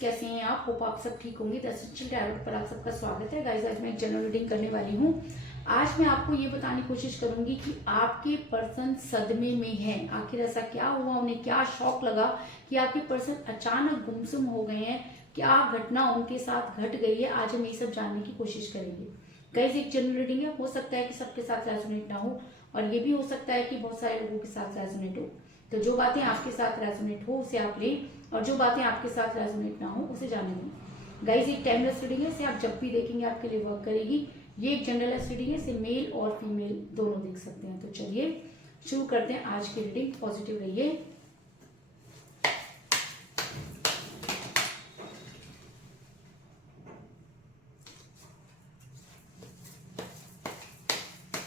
कैसे हैं आप? होप आप सब ठीक होंगे। द एसेंशियल टैरोट पर आप सबका स्वागत है। गाइस, आज मैं एक जनरल रीडिंग करने वाली हूँ। आज मैं आपको ये बताने की कोशिश करूंगी कि आपके पर्सन सदमे में है। आखिर ऐसा क्या हुआ, उन्हें क्या शॉक लगा कि आपके पर्सन अचानक गुमसुम हो गए हैं, क्या घटना उनके साथ घट गई है। आज हम ये सब जानने की कोशिश करेंगे। गाइस, एक जनरल रीडिंग है, हो सकता है कि सबके साथ रेजोनेट ना हो और ये भी हो सकता है कि बहुत सारे लोगों के साथ रेजोनेट हो। तो जो बातें आपके साथ रेजोनेट हो उसे आप लें और जो बातें आपके साथ रेजोनेट ना हो उसे जाने दें। गाइस, एक टाइमलेस रीडिंग है, इसे आप जब भी देखेंगे आपके लिए वर्क करेगी। ये एक जनरलेस रीडिंग है, इसे मेल और फीमेल दोनों देख सकते हैं। तो चलिए शुरू करते हैं आज की रीडिंग। पॉजिटिव रहिए।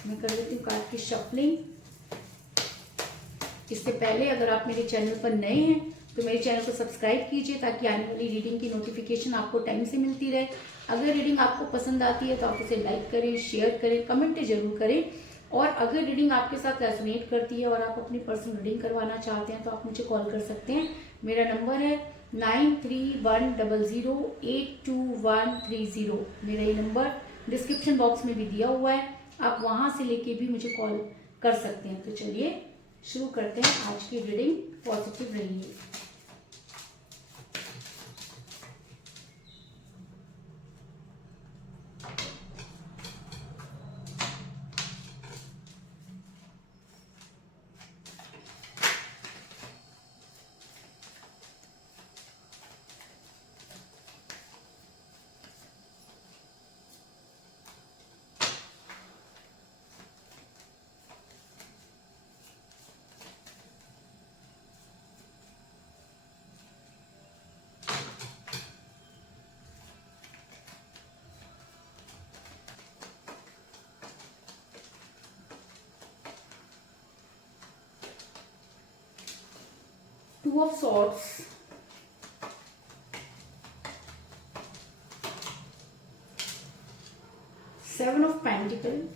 मैं कर देती हूँ कार्ड की शफलिंग। इससे पहले अगर आप मेरे चैनल पर नए हैं तो मेरे चैनल को सब्सक्राइब कीजिए ताकि आने वाली रीडिंग की नोटिफिकेशन आपको टाइम से मिलती रहे। अगर रीडिंग आपको पसंद आती है तो आप उसे लाइक करें, शेयर करें, कमेंट जरूर करें। और अगर रीडिंग आपके साथ रेजोनेट करती है और आप अपनी पर्सनल रीडिंग करवाना चाहते हैं तो आप मुझे कॉल कर सकते हैं। मेरा नंबर है 9310082130। मेरा ये नंबर डिस्क्रिप्शन बॉक्स में भी दिया हुआ है, आप वहां से लेके भी मुझे कॉल कर सकते हैं। तो चलिए शुरू करते हैं आज की रीडिंग। पॉजिटिव रहिए। Two of Swords, Seven of Pentacles,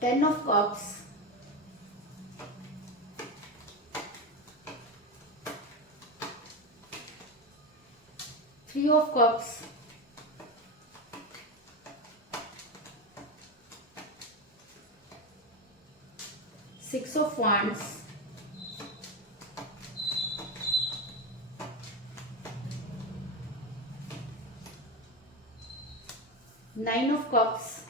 Ten of Cups, Three of Cups, Six of Wands, Nine of Cups,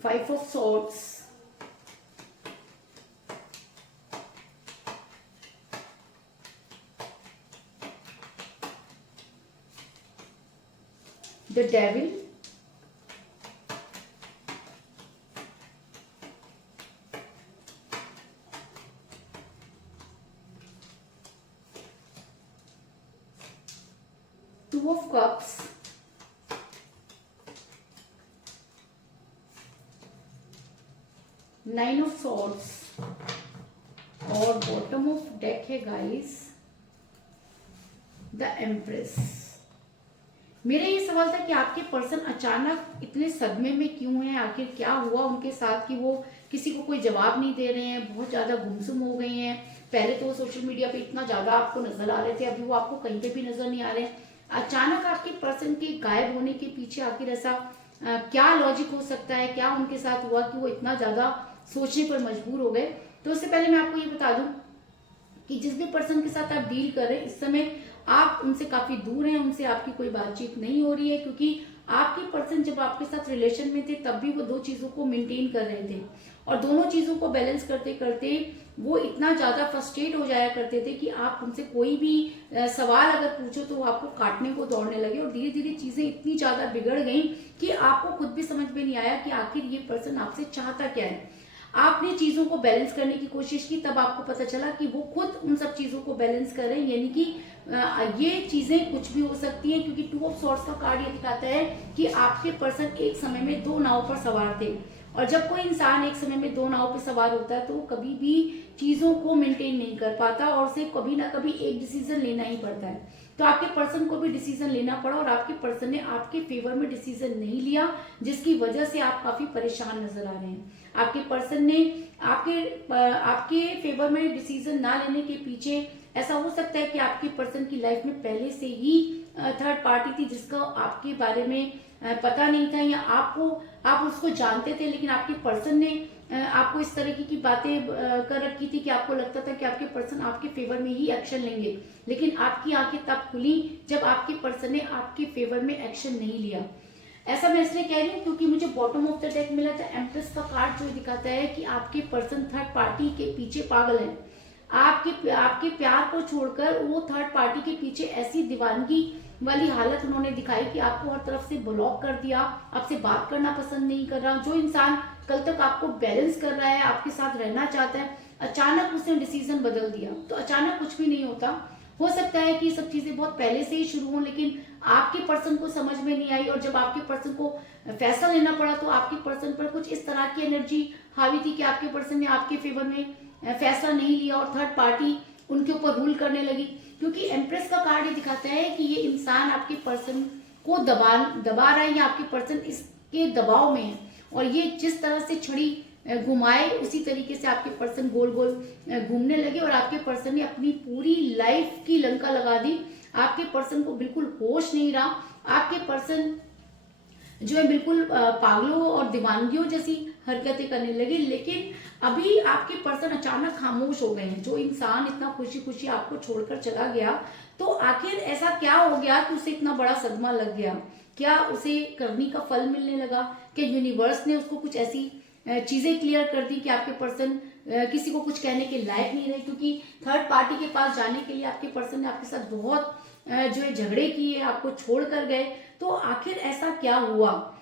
Five of Swords, the Devil, Two of Cups, Nine of Swords और bottom of deck है guys the empress. मेरा ये सवाल था कि आपके person अचानक इतने सदमे में क्यों हैं, आखिर क्या हुआ उनके साथ कि वो किसी को कोई जवाब नहीं दे रहे हैं, बहुत ज्यादा गुमसुम हो गए हैं। पहले तो वो सोशल मीडिया पे इतना ज्यादा आपको नजर आ रहे थे, अभी वो आपको कहीं पे भी नजर नहीं आ रहे हैं। अचानक आपके पर्सन के गायब होने के पीछे आखिर ऐसा क्या लॉजिक हो सकता है, क्या उनके साथ हुआ कि वो इतना ज्यादा सोचने पर मजबूर हो गए। तो उससे पहले मैं आपको ये बता दूं कि जिस भी पर्सन के साथ आप डील कर रहे हैं इस समय आप उनसे काफी दूर हैं, उनसे आपकी कोई बातचीत नहीं हो रही है, क्योंकि आपके पर्सन जब आपके साथ रिलेशन में थे तब भी वो दो चीजों को मेंटेन कर रहे थे और दोनों चीजों को बैलेंस करते करते वो इतना ज्यादा फ्रस्ट्रेट हो जाया करते थे कि आप उनसे कोई भी सवाल अगर पूछो तो वो आपको काटने को दौड़ने लगे और धीरे धीरे चीजें इतनी ज्यादा बिगड़ गई कि आपको खुद भी समझ में नहीं आया कि आखिर ये पर्सन आपसे चाहता क्या है। आपने चीजों को बैलेंस करने की कोशिश की, तब आपको पता चला कि वो खुद उन सब चीजों को बैलेंस कर रहे हैं, यानी कि ये चीजें कुछ भी हो सकती हैं, क्योंकि टू ऑफ सॉर्ड्स का कार्ड ये दिखाता है कि आपके पर्सन एक समय में दो नाव पर सवार थे और जब कोई इंसान एक समय में दो नाव पर सवार होता है तो वो कभी भी चीजों को मेंटेन नहीं कर पाता और उसे कभी ना कभी एक डिसीजन लेना ही पड़ता है। तो आपके पर्सन को भी डिसीजन लेना पड़ा और आपके पर्सन ने आपके फेवर में डिसीजन नहीं लिया, जिसकी वजह से आप काफी परेशान नजर आ रहे हैं। आपके पर्सन ने आपके फेवर में डिसीजन ना लेने के पीछे ऐसा हो सकता है कि आपके पर्सन की लाइफ में पहले से ही थर्ड पार्टी थी, जिसका आपके बारे में पता नहीं था, या आप उसको जानते थे, लेकिन आपके पर्सन ने आपको इस तरीके की बातें कर रखी थी कि आपको लगता था कि आपके पर्सन आपके फेवर में ही एक्शन लेंगे, लेकिन आपकी आंखें तब खुली जब आपके पर्सन ने आपके फेवर में एक्शन नहीं लिया। ऐसा मैं इसलिए कह रही हूँ क्योंकि मुझे बॉटम ऑफ द डेक मिला था एम्प्रेस का कार्ड, जो दिखाता है कि आपके पर्सन थर्ड पार्टी के पीछे पागल है। आपके प्यार को छोड़कर वो थर्ड पार्टी के पीछे ऐसी दीवानगी वाली हालत उन्होंने दिखाई कि आपको हर तरफ से ब्लॉक कर दिया, आपसे बात करना पसंद नहीं कर रहा। जो इंसान कल तक आपको बैलेंस कर रहा है, आपके साथ रहना चाहता है, अचानक उसने डिसीजन बदल दिया। तो अचानक कुछ भी नहीं होता, हो सकता है कि सब चीजें बहुत पहले से ही शुरू हों, लेकिन आपके पर्सन को समझ में नहीं आई, और जब आपके पर्सन को फैसला लेना पड़ा तो आपके पर्सन पर कुछ इस तरह की एनर्जी हावी थी कि आपके पर्सन ने आपके फेवर में फैसला नहीं लिया और थर्ड पार्टी उनके ऊपर रूल करने लगी। क्योंकि एम्प्रेस का कार्ड ये दिखाता है कि ये इंसान आपके पर्सन को दबा रहा है, या आपके पर्सन इसके दबाव में है, और ये जिस तरह से छड़ी घुमाए उसी तरीके से आपके पर्सन गोल गोल घूमने लगे, और आपके पर्सन ने अपनी पूरी लाइफ की लंका लगा दी। आपके पर्सन को बिल्कुल होश नहीं रहा, आपके पर्सन जो है बिल्कुल पागलों और दीवानगियों जैसी हरकतें करने लगे। लेकिन अभी आपके पर्सन अचानक खामोश हो गए हैं। जो इंसान इतना खुशी खुशी आपको छोड़कर चला गया, तो आखिर ऐसा क्या हो गया कि उसे इतना बड़ा सदमा लग गया? क्या उसे करनी का फल मिलने लगा? क्या यूनिवर्स ने उसको कुछ ऐसी चीजें क्लियर कर दी कि आपके पर्सन किसी को कुछ कहने के लायक नहीं रहे? क्योंकि थर्ड पार्टी के पास जाने के लिए आपके पर्सन ने आपके साथ बहुत जो है झगड़े किए, आपको छोड़ कर गए। तो आखिर ऐसा क्या हुआ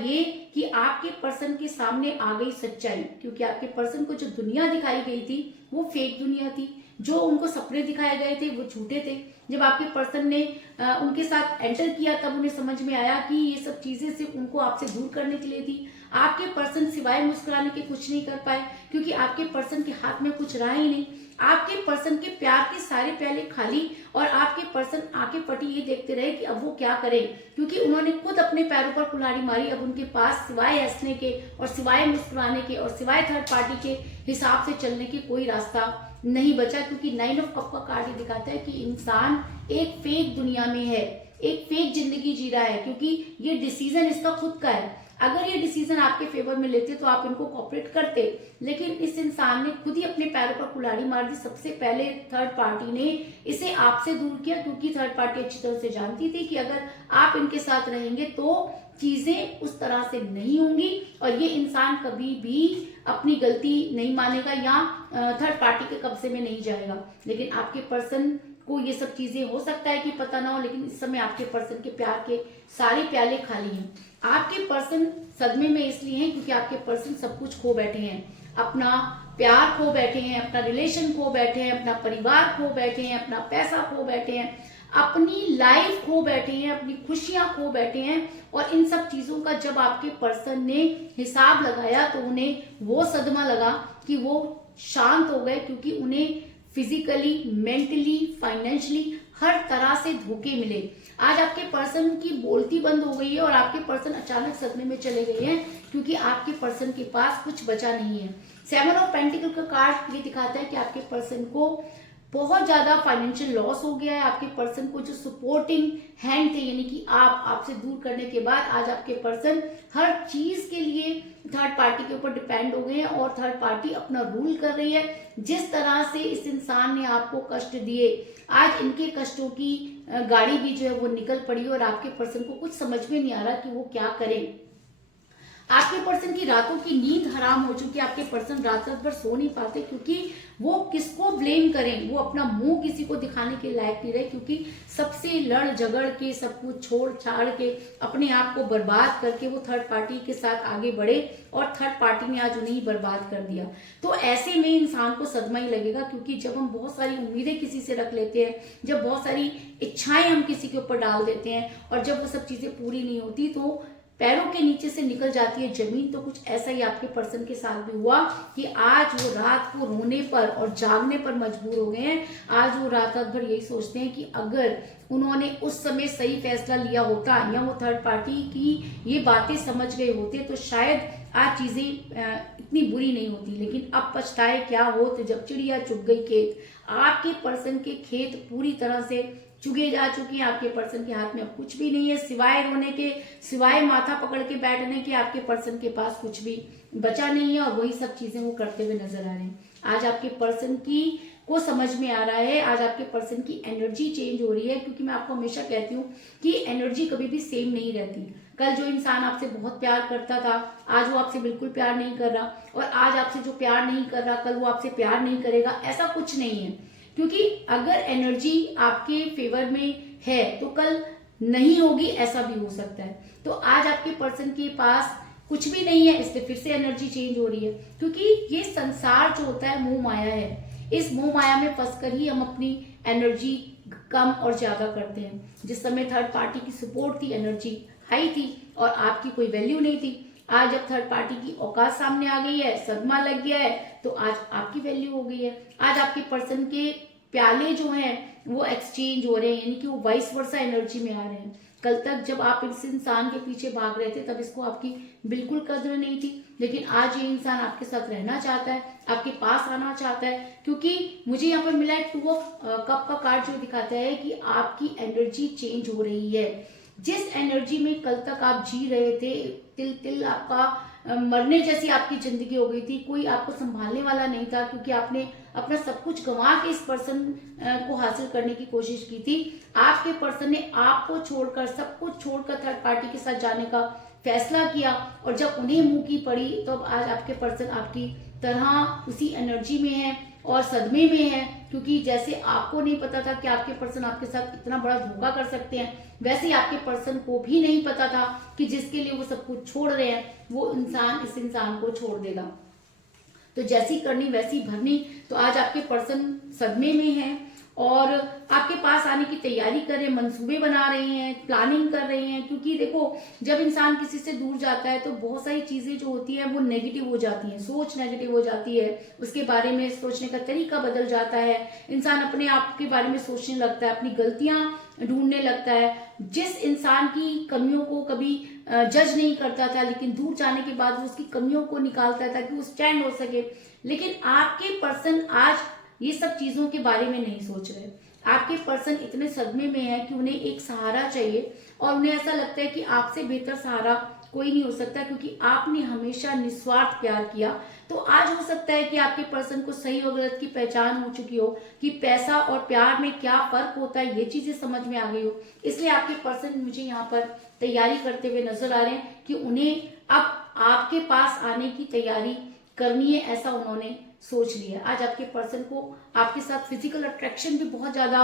ये कि आपके पर्सन के सामने आ गई सच्चाई। क्योंकि आपके पर्सन को जो दुनिया दिखाई गई थी वो फेक दुनिया थी, जो उनको सपने दिखाए गए थे वो झूठे थे। जब आपके पर्सन ने उनके साथ एंटर किया तब उन्हें समझ में आया कि ये सब चीजें सिर्फ उनको आपसे दूर करने के लिए थी। आपके पर्सन सिवाय मुस्कुराने के कुछ नहीं कर पाए, क्योंकि आपके पर्सन के हाथ में कुछ रहा ही नहीं। आपके पर्सन के प्यार के सारे प्याले खाली, और आपके पर्सन आंखें फटी ये देखते रहे कि अब वो क्या करें, क्योंकि उन्होंने खुद अपने पैरों पर कुल्हाड़ी मारी। अब उनके पास सिवाय हंसने के और सिवाय मुस्कुराने के और सिवाय थर्ड पार्टी के हिसाब से चलने के कोई रास्ता नहीं बचा। क्योंकि 9 ऑफ कप का कार्ड ये दिखाता है कि इंसान एक फेक दुनिया में है, एक फेक जिंदगी जी रहा है, क्योंकि ये डिसीजन इसका खुद का है। अगर ये डिसीजन आपके फेवर में लेते तो आप इनको कॉपरेट करते, लेकिन इस इंसान ने खुद ही अपने पैरों पर कुल्हाड़ी मार दी। सबसे पहले थर्ड पार्टी ने इसे आपसे दूर किया, क्योंकि थर्ड पार्टी अच्छी तरह से जानती थी कि अगर आप इनके साथ रहेंगे तो चीजें उस तरह से नहीं होंगी, और ये इंसान कभी भी अपनी गलती नहीं मानेगा या थर्ड पार्टी के कब्जे में नहीं जाएगा। लेकिन आपके पर्सन को ये सब चीजें हो सकता है कि पता ना हो, लेकिन इस समय आपके पर्सन के प्यार के सारे प्याले खाली हैं। आपके पर्सन सदमे में इसलिए हैं क्योंकि आपके पर्सन सब कुछ खो बैठे हैं। अपना प्यार खो बैठे हैं, अपना रिलेशन खो बैठे हैं, अपना परिवार खो बैठे हैं, अपना पैसा खो बैठे हैं, अपनी लाइफ खो बैठे हैं, अपनी खुशियां खो बैठे हैं। और इन सब चीजों का जब आपके पर्सन ने हिसाब लगाया तो उन्हें वो सदमा लगा कि वो शांत हो गए, क्योंकि उन्हें फिजिकली, मेंटली, फाइनेंशियली हर तरह से धोखे मिले। आज आपके पर्सन की बोलती बंद हो गई है और आपके पर्सन अचानक सदमे में चले गए हैं, क्योंकि आपके पर्सन के पास कुछ बचा नहीं है। 7 ऑफ पेंटिकल का कार्ड ये दिखाता है कि आपके पर्सन को बहुत ज्यादा फाइनेंशियल लॉस हो गया है। आपके पर्सन को जो सपोर्टिंग हैंड थे, यानी कि आपसे दूर करने के बाद आज आपके पर्सन हर चीज के लिए थर्ड पार्टी के ऊपर डिपेंड हो गए हैं, और थर्ड पार्टी अपना रूल कर रही है। जिस तरह से इस इंसान ने आपको कष्ट दिए, आज इनके कष्टों की गाड़ी भी जो है वो निकल पड़ी, और आपके पर्सन को कुछ समझ में नहीं आ रहा कि वो क्या करें। आपके पर्सन की रातों की नींद हराम हो चुकी है। आपके पर्सन रात रात भर सो नहीं पाते, क्योंकि वो किसको ब्लेम करें, वो अपना मुंह किसी को दिखाने के लायक नहीं रहे, क्योंकि सबसे लड़ झगड़ के, सब कुछ छोड़ छाड़ के, अपने आप को बर्बाद करके वो थर्ड पार्टी के साथ आगे बढ़े, और थर्ड पार्टी ने आज उन्हें ही बर्बाद कर दिया। तो ऐसे में इंसान को सदमा ही लगेगा, क्योंकि जब हम बहुत सारी उम्मीदें किसी से रख लेते हैं, जब बहुत सारी इच्छाएं हम किसी के ऊपर डाल देते हैं, और जब वो सब चीजें पूरी नहीं होती, तो पैरों के नीचे से निकल जाती है जमीन। तो कुछ ऐसा ही आपके पर्सन के साथ भी हुआ कि आज वो रात को रोने पर और जागने पर मजबूर हो गए हैं। आज वो रात रात भर यही सोचते हैं कि अगर उन्होंने उस समय सही फैसला लिया होता या वो थर्ड पार्टी की ये बातें समझ गए होते तो शायद आज चीजें इतनी बुरी नहीं होती। लेकिन अब पछताए क्या हो, तो जब चिड़िया चुग गई खेत। आपके पर्सन के खेत पूरी तरह से चुगे जा चुके हैं। आपके पर्सन के हाथ में अब कुछ भी नहीं है सिवाय रोने के, सिवाय माथा पकड़ के बैठने के। आपके पर्सन के पास कुछ भी बचा नहीं है और वही सब चीजें वो करते हुए नजर आ रहे हैं। आज आपके पर्सन की को समझ में आ रहा है, आज आपके पर्सन की एनर्जी चेंज हो रही है। क्योंकि मैं आपको हमेशा कहती हूँ कि एनर्जी कभी भी सेम नहीं रहती। कल जो इंसान आपसे बहुत प्यार करता था, आज वो आपसे बिल्कुल प्यार नहीं कर रहा, और आज आपसे जो प्यार नहीं कर रहा कल वो आपसे प्यार नहीं करेगा, ऐसा कुछ नहीं है। क्योंकि अगर एनर्जी आपके फेवर में है तो कल नहीं होगी, ऐसा भी हो सकता है। तो आज आपके पर्सन के पास कुछ भी नहीं है, इसलिए फिर से एनर्जी चेंज हो रही है। क्योंकि ये संसार जो होता है मोह माया है, इस मोह माया में फंसकर ही हम अपनी एनर्जी कम और ज्यादा करते हैं। जिस समय थर्ड पार्टी की सपोर्ट थी, एनर्जी हाई थी और आपकी कोई वैल्यू नहीं थी। आज जब थर्ड पार्टी की औकात सामने आ गई है, सदमा लग गया है, तो आज आपकी वैल्यू हो गई है। आज आपके पर्सन के प्याले जो हैं वो एक्सचेंज हो रहे हैं, यानी कि वो वाइस वर्सा एनर्जी में आ रहे हैं। कल तक जब आप इस इंसान के पीछे भाग रहे थे तब इसको आपकी बिल्कुल कद्र नहीं थी, लेकिन आज ये इंसान आपके साथ रहना चाहता है, आपके पास आना चाहता है। क्योंकि मुझे यहाँ पर मिला है 2 ऑफ कप का कार्ड जो दिखाता है कि आपकी एनर्जी चेंज हो रही है। जिस एनर्जी में कल तक आप जी रहे थे, तिल तिल आपका मरने जैसी आपकी जिंदगी हो गई थी, कोई आपको संभालने वाला नहीं था। क्योंकि आपने अपना सब कुछ गंवा के इस पर्सन को हासिल करने की कोशिश की थी। आपके पर्सन ने आपको छोड़कर, सब कुछ छोड़कर थर्ड पार्टी के साथ जाने का फैसला किया, और जब उन्हें मुंह की पड़ी तो अब आज आपके पर्सन आपकी तरह उसी एनर्जी में है और सदमे में है। क्योंकि जैसे आपको नहीं पता था कि आपके पर्सन आपके साथ इतना बड़ा धोखा कर सकते हैं, वैसे ही आपके पर्सन को भी नहीं पता था कि जिसके लिए वो सब कुछ छोड़ रहे हैं वो इंसान इस इंसान को छोड़ देगा। तो जैसी करनी वैसी भरनी। तो आज आपके पर्सन सदमे में है और आपके पास आने की तैयारी कर रहे हैं, मंसूबे बना रहे हैं, प्लानिंग कर रहे हैं। क्योंकि देखो, जब इंसान किसी से दूर जाता है तो बहुत सारी चीजें जो होती हैं वो नेगेटिव हो जाती हैं, सोच नेगेटिव हो जाती है, उसके बारे में सोचने का तरीका बदल जाता है, इंसान अपने आप के बारे में सोचने लगता है, अपनी गलतियां ढूंढने लगता है। जिस इंसान की कमियों को कभी जज नहीं करता था, लेकिन दूर जाने के बाद वो उसकी कमियों को निकालता है ताकि वो स्टैंड हो सके। लेकिन आपके पर्सन आज ये सब चीजों के बारे में नहीं सोच रहे। आपके पर्सन इतने सदमे में है कि उन्हें एक सहारा चाहिए और उन्हें ऐसा लगता है कि आपसे बेहतर सहारा कोई नहीं हो सकता, क्योंकि आपने हमेशा निस्वार्थ प्यार किया। तो आज हो सकता है कि आपके पर्सन को सही और गलत की पहचान हो चुकी हो, कि पैसा और प्यार में क्या फर्क होता है, ये चीजें समझ में आ गई हो। इसलिए आपके पर्सन मुझे यहाँ पर तैयारी करते हुए नजर आ रहे हैं कि उन्हें अब आपके पास आने की तैयारी करनी है, ऐसा उन्होंने सोच लिया। आज आपके पर्सन को आपके साथ फिजिकल अट्रैक्शन भी बहुत ज्यादा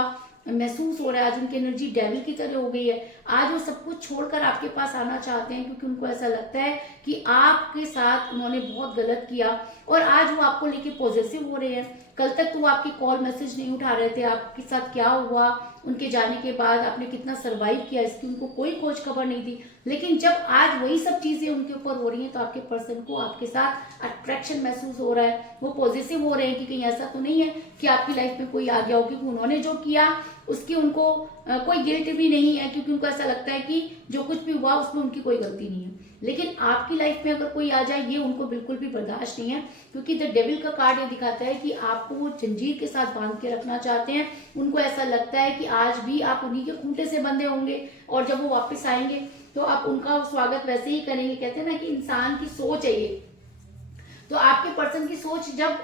महसूस हो रहा है। आज उनकी एनर्जी डेविल की तरह हो गई है। आज वो सब कुछ छोड़कर आपके पास आना चाहते हैं, क्योंकि उनको ऐसा लगता है कि आपके साथ उन्होंने बहुत गलत किया, और आज वो आपको लेके पॉजिटिव हो रहे हैं। कल तक तो वो आपकी कॉल मैसेज नहीं उठा रहे थे, आपके साथ क्या हुआ, उनके जाने के बाद आपने कितना सरवाइव किया, इसकी उनको कोई खोज खबर नहीं थी। लेकिन जब आज वही सब चीजें उनके ऊपर हो रही हैं तो आपके पर्सन को आपके साथ अट्रैक्शन महसूस हो रहा है, वो पॉजिटिव हो रहे हैं कि कहीं ऐसा तो नहीं है कि आपकी लाइफ में कोई आ गया हो। क्योंकि उन्होंने जो किया उसकी उनको कोई गिल्ट भी नहीं है, क्योंकि उनको ऐसा लगता है कि जो कुछ भी हुआ उसमें उनकी कोई गलती नहीं है। लेकिन आपकी लाइफ में अगर कोई आ जाए ये उनको बिल्कुल भी बर्दाश्त नहीं है, क्योंकि द डेविल का कार्ड ये दिखाता है कि आपको वो जंजीर के साथ बांध के रखना चाहते हैं। उनको ऐसा लगता है कि आज भी आप उन्हीं के खूंटे से बंधे होंगे, और जब वो वापस आएंगे तो आप उनका स्वागत वैसे ही करेंगे। कहते हैं ना कि इंसान की सोच है ये, तो आपके पर्सन की सोच जब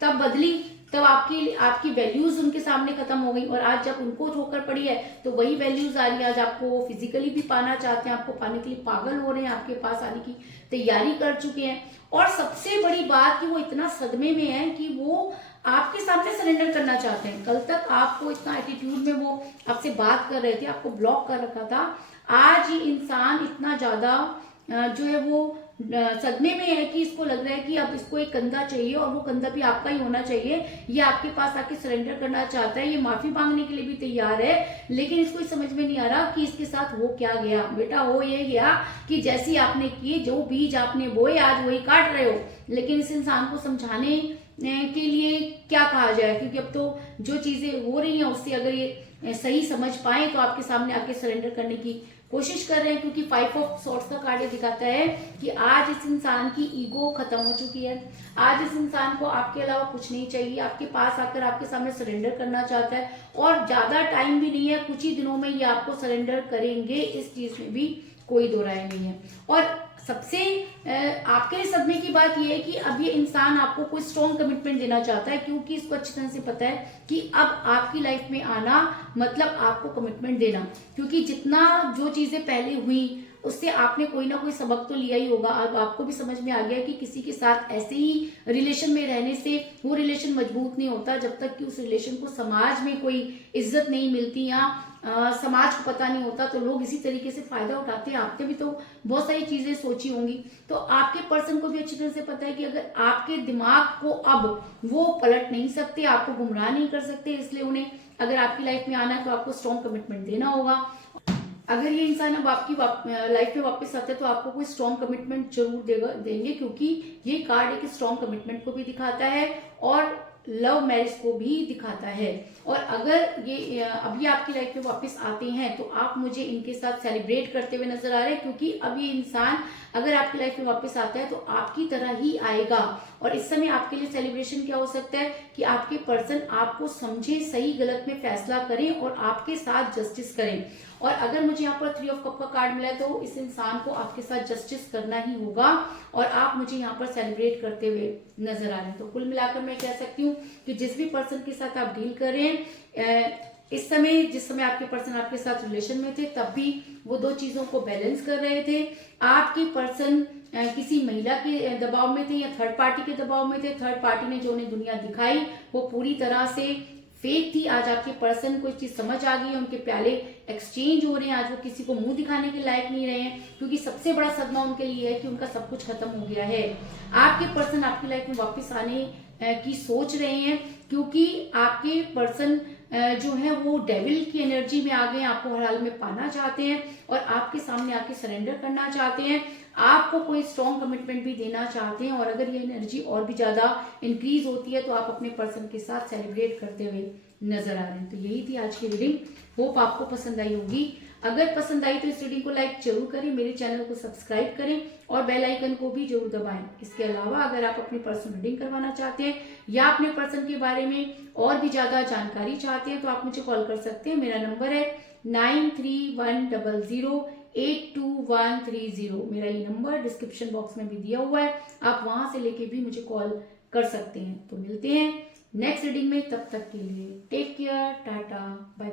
तब बदली तब आपकी वैल्यूज उनके सामने खत्म हो गई, और आज जब उनको ठोकर पड़ी है तो वही वैल्यूज आ रही है। आज आपको फिजिकली भी पाना चाहते हैं, आपको पाने के लिए पागल हो रहे हैं, आपके पास आने की तैयारी कर चुके हैं। और सबसे बड़ी बात कि वो इतना सदमे में है कि वो आपके सामने सरेंडर करना चाहते हैं। कल तक आपको इतना एटीट्यूड में वो आपसे बात कर रहे थे, आपको ब्लॉक कर रखा था। आज ये इंसान इतना ज्यादा जो है वो सदमे में है कि इसको लग रहा है कि अब इसको एक कंधा चाहिए और वो कंधा भी आपका ही होना चाहिए। ये आपके पास आके सरेंडर करना चाहता है, ये माफी मांगने के लिए भी तैयार है, लेकिन इसको समझ में नहीं आ रहा कि इसके साथ हो क्या गया। बेटा हो ये गया कि जैसी आपने की, जो बीज आपने बोए आज वही काट रहे हो। लेकिन इस इंसान को समझाने के लिए क्या कहा जाए, क्योंकि अब तो जो चीजें हो रही हैं उससे अगर ये सही समझ पाए तो आपके सामने आके सरेंडर करने की कोशिश कर रहे हैं। क्योंकि 5 ऑफ सॉर्ड्स का कार्ड ये दिखाता है कि आज इस इंसान की ईगो खत्म हो चुकी है। आज इस इंसान को आपके अलावा कुछ नहीं चाहिए, आपके पास आकर आपके सामने सरेंडर करना चाहता है और ज्यादा टाइम भी नहीं है, कुछ ही दिनों में ये आपको सरेंडर करेंगे, इस चीज में भी कोई दो राय नहीं है। और सबसे आपके लिए सदमे की बात यह है कि अब ये इंसान आपको कोई स्ट्रॉन्ग कमिटमेंट देना चाहता है, क्योंकि इसको अच्छी तरह से पता है कि अब आपकी लाइफ में आना मतलब आपको कमिटमेंट देना। क्योंकि जितना जो चीजें पहले हुई उससे आपने कोई ना कोई सबक तो लिया ही होगा। अब आपको भी समझ में आ गया कि किसी के साथ ऐसे ही रिलेशन में रहने से वो रिलेशन मजबूत नहीं होता जब तक कि उस रिलेशन को समाज में कोई इज्जत नहीं मिलती या समाज को पता नहीं होता, तो लोग इसी तरीके से फायदा उठाते हैं। आपने भी तो बहुत सारी चीजें सोची होंगी, तो आपके पर्सन को भी अच्छी तरह से पता है कि अगर आपके दिमाग को अब वो पलट नहीं सकते, आपको गुमराह नहीं कर सकते, इसलिए उन्हें अगर आपकी लाइफ में आना है तो आपको स्ट्रॉन्ग कमिटमेंट देना होगा। अगर ये इंसान अब आपकी लाइफ में वापस आता है तो आपको कोई स्ट्रॉन्ग कमिटमेंट जरूर देंगे, क्योंकि ये कार्ड एक स्ट्रॉन्ग कमिटमेंट को भी दिखाता है और लव मैरिज को भी दिखाता है। और अगर ये अब ये आपकी लाइफ में वापस आते हैं तो आप मुझे इनके साथ सेलिब्रेट करते हुए नजर आ रहे हैं, क्योंकि अब ये इंसान अगर आपकी लाइफ में वापस आता है तो आपकी तरह ही आएगा। और इस समय आपके लिए सेलिब्रेशन क्या हो सकता है कि आपके पर्सन आपको समझे, सही गलत में फैसला करें और आपके साथ जस्टिस करें। और अगर मुझे यहाँ पर 3 ऑफ कप का कार्ड मिला है तो इस इंसान को आपके साथ जस्टिस करना ही होगा और आप मुझे यहाँ पर सेलिब्रेट करते हुए नजर आ रहे हैं। तो कुल मिलाकर मैं कह सकती हूँ कि जिस भी पर्सन के साथ आप डील कर रहे हैं, इस समय जिस समय आपके पर्सन आपके साथ रिलेशन में थे तब भी वो दो चीजों को बैलेंस कर रहे थे। आपके पर्सन किसी महिला के दबाव में थे या थर्ड पार्टी के दबाव में थे। थर्ड पार्टी ने जो उन्हें दुनिया दिखाई वो पूरी तरह से फेक थी। आज आपके पर्सन को इस चीज समझ आ गई है, उनके प्याले एक्सचेंज हो रहे हैं। आज वो किसी को मुंह दिखाने के लायक नहीं रहे हैं, क्योंकि सबसे बड़ा सदमा उनके लिए है कि उनका सब कुछ खत्म हो गया है। आपके पर्सन आपकी लाइफ में वापस आने की सोच रहे हैं, क्योंकि आपके पर्सन जो है वो डेविल की एनर्जी में आ गए, आपको हर हाल में पाना चाहते हैं और आपके सामने आके सरेंडर करना चाहते हैं, आपको कोई स्ट्रॉन्ग कमिटमेंट भी देना चाहते हैं। और अगर ये एनर्जी और भी ज्यादा इंक्रीज होती है तो आप अपने पर्सन के साथ सेलिब्रेट करते हुए नजर आ रहे हैं। तो यही थी आज की रीडिंग, होप आपको पसंद आई होगी। अगर पसंद आई तो इस रीडिंग को लाइक जरूर करें, मेरे चैनल को सब्सक्राइब करें और बेल आइकन को भी जरूर दबाएं। इसके अलावा अगर आप अपनी पर्सन रीडिंग करवाना चाहते हैं या अपने पर्सन के बारे में और भी ज्यादा जानकारी चाहते हैं तो आप मुझे कॉल कर सकते हैं। मेरा नंबर है 9310082130। मेरा ये नंबर डिस्क्रिप्शन बॉक्स में भी दिया हुआ है, आप वहां से लेके भी मुझे कॉल कर सकते हैं। तो मिलते हैं नेक्स्ट रीडिंग में, तब तक के लिए टेक केयर, टाटा, बाय।